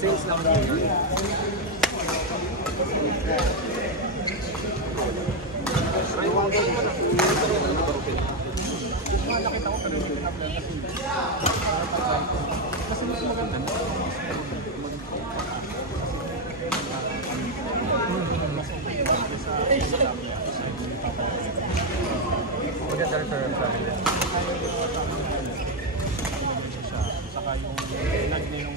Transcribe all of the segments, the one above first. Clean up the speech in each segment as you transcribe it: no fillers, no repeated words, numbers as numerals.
Sales lang daw. Nakita ko pero hindi na kasi mas maganda. Maganda rin sa amin din. Saka yung nagninong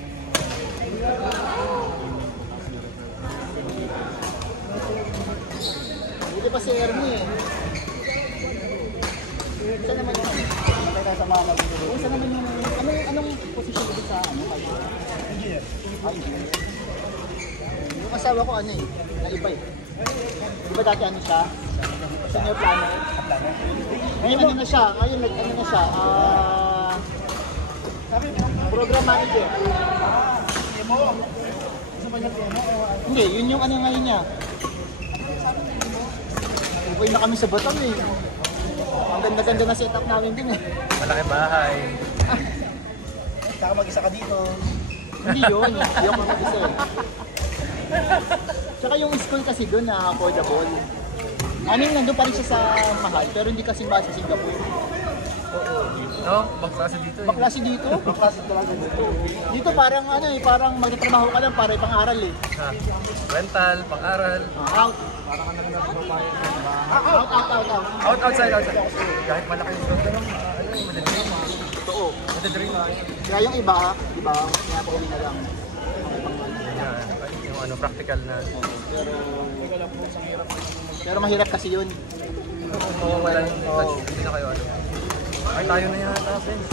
Buti pa si Ermi eh. Saan naman yung sa mga magbibigay? Saan naman yung anong posisyon dito sa engineer? Yung asawa ko ano eh, na iba eh. Di ba dati ano siya? Senior planner? Ngayon ano na siya? Ngayon ano na siya? Program manager. Hindi, yun yung ano ngayon niya. Uwi na kami sa Batam eh. Ang ganda-ganda na setup namin din eh. Malaki bahay. Saka mag-isa ka dito. Hindi yun. Hindi ako mag-isa eh. Tsaka yung school kasi doon na affordable. Nandun pa rin siya sa mahal, pero hindi kasi ba sa Singapore. Oo. No? Baklase dito eh. Baklase dito? Baklase talaga dito. Dito parang ano eh, parang magtatrabaho ka lang para pang-aral eh. Rental, pang-aral. Out. Parang ka na lang pumapayan. Outside. Kahit malaki yung program, madadream. Totoo. Madadream. Kaya yung iba, kaya pa uli na lang. Yung ano, practical na. Pero mahirap kasi yun. Oo, wala yung touch. Hindi na kayo ano. Ay, tayo na yata, friends.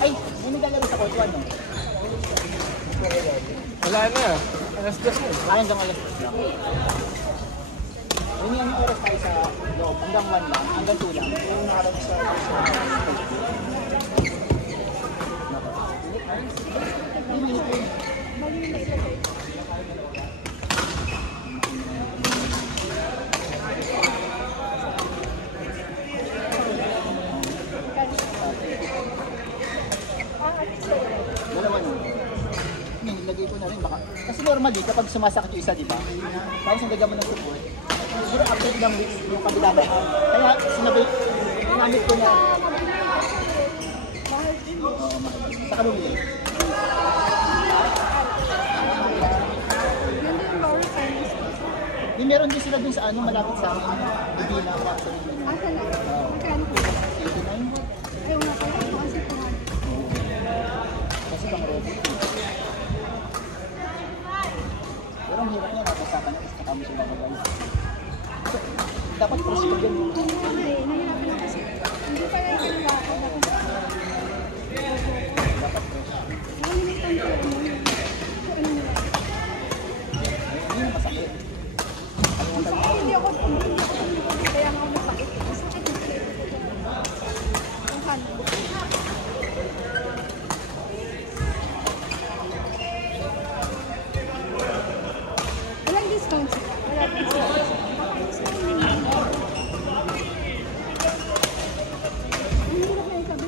Ay, may naglalaro sa kotwa, no? Wala na. Alas 2 na. Hanggang alas 2 lang. Yun yung oras tayo sa loob. Hanggang 1 lang. Hanggang 2 lang. Yung nakarap sa... Nilagay ko na rin baka. Kasi normally kapag sumasakit yung isa, di ba? Tapos nilagyan mo ng support. Siguro after ilang weeks yung kabila na. Kaya sinabay, ginamit ko na. Saka bumili. Yung meron din sila dun sa ano, malapit sa amin. Hindi na ako sa rin. Magkano po? 89 mo. Ayaw nga pala ito kasi Kasi pang robot. Pero ang hirap niya, napasakan na kasi kami sila magawa. Dapat prosedur yun. Hindi, nahirapan ako kasi hindi pa yung ginawa ko. Dapat prosedur. Nalimitan ko ano yun. Ano nila? Hindi na masakit. Hindi ako kaya nga ako napakit. Masakit na sila. Ang halo. Walang discount sila. Wala pa discount. Ang hirap na yung sabi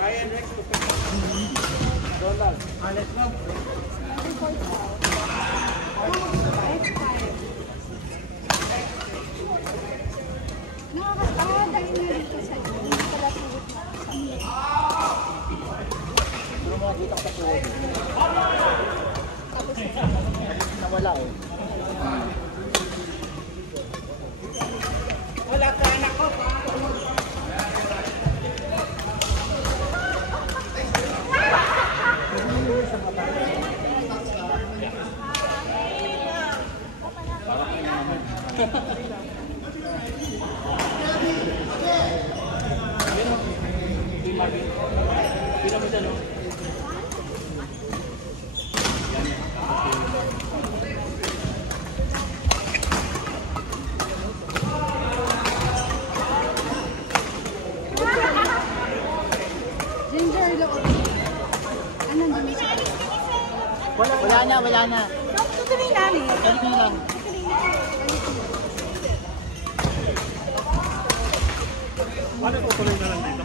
Dahil na dito sa iyo. Pala suot na sa mga. Pero mga dito ako sa tuhod. Tapos Nawala eh. ginger loob. Ano dun siya? Wala na. Tutuloy namin. Ganito lang. Ano tutuloy na lang dito?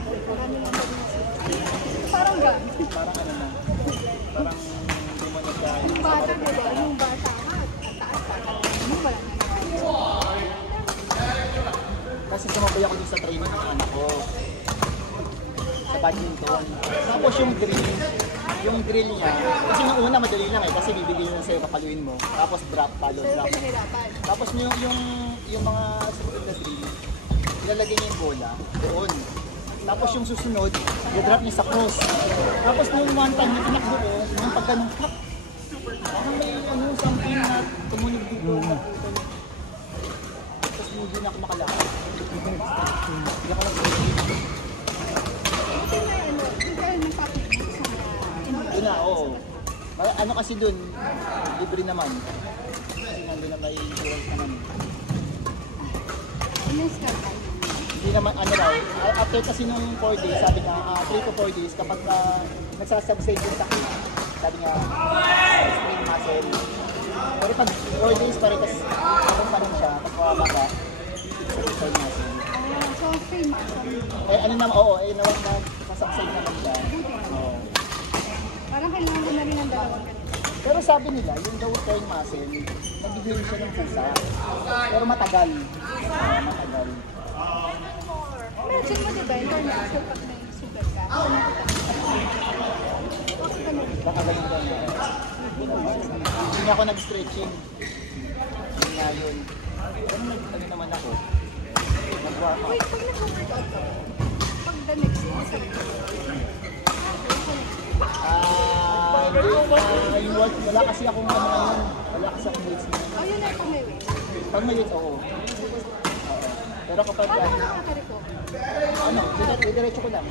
Parang gan. Parang ano na. Parang hindi mo nagkain. Yung bata ko ba? Yung bata nga. Taas pa. Yung wala na. Kasi sumabay ako dun sa training ng anak ko. Sa badminton. Tapos yung drill niya, kasi yung una madali lang eh, kasi bibigyan na sa'yo, papaluin mo. Tapos drop, follow, Pero drop. pinahirapan. Tapos yung mga susunod na drill, ilalagay niya yung bola doon. Tapos yung susunod, i-drop niya sa cross. Tapos nung one time yung tinakbo ko, yung pagganong hap, parang may something na tumunog dito. Tapos hindi na ako makalakad. Hindi ako nag-break. Kasi may ano, hindi kayo nagpapagod sa mga Doon na, oo. Ano kasi doon, libre naman. Kasi nandun na may insurance naman. Ilang start tayo? Hindi naman, ano raw, after kasi nung 4 days, sabi niya, 3 to 4 days, kapag nagsasubside yung sakit, sabi niya, sprain muscle. Pero pag 4 days pa rin, kasi kapag pa rin siya, pag mawala ka, subside muscle. So, free muscle. Eh, ano naman, oo, eh, nasubside naman siya. Oo. Parang kailangan ko na rin ng dalawang ganito. Pero sabi nila, yung daw turn muscle, nag-heal siya ng pusa. Pero matagal. Matagal. Imagine mo diba, international pag may sugar ka. Baka ganun ka na. Hindi nga ako nag-stretching. Hindi nga yun. Pero ano naman ako. Nag-workout. Wait, pag nag-workout ka, pag the next day, sarap. Wala kasi akong ano ngayon. Wala kasi akong weights ngayon. Oh, yun na pag may weight. Pag may weights, oo. Pero kapag Paano ka nakakareko? ano, diretso ko lang.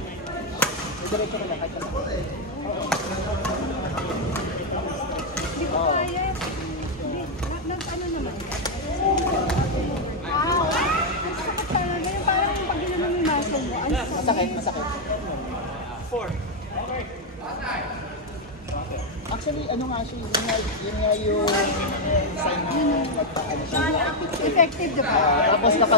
Diretso ko lang kahit masakit. Hindi ko kaya. Nag-ano naman. Ang sakit talaga. Yung parang pag ginano yung muscle mo. Ang sakit. Masakit. Actually, ano nga siya, yun nga yung sign na nagpaano siya. Effective, diba? Tapos kapag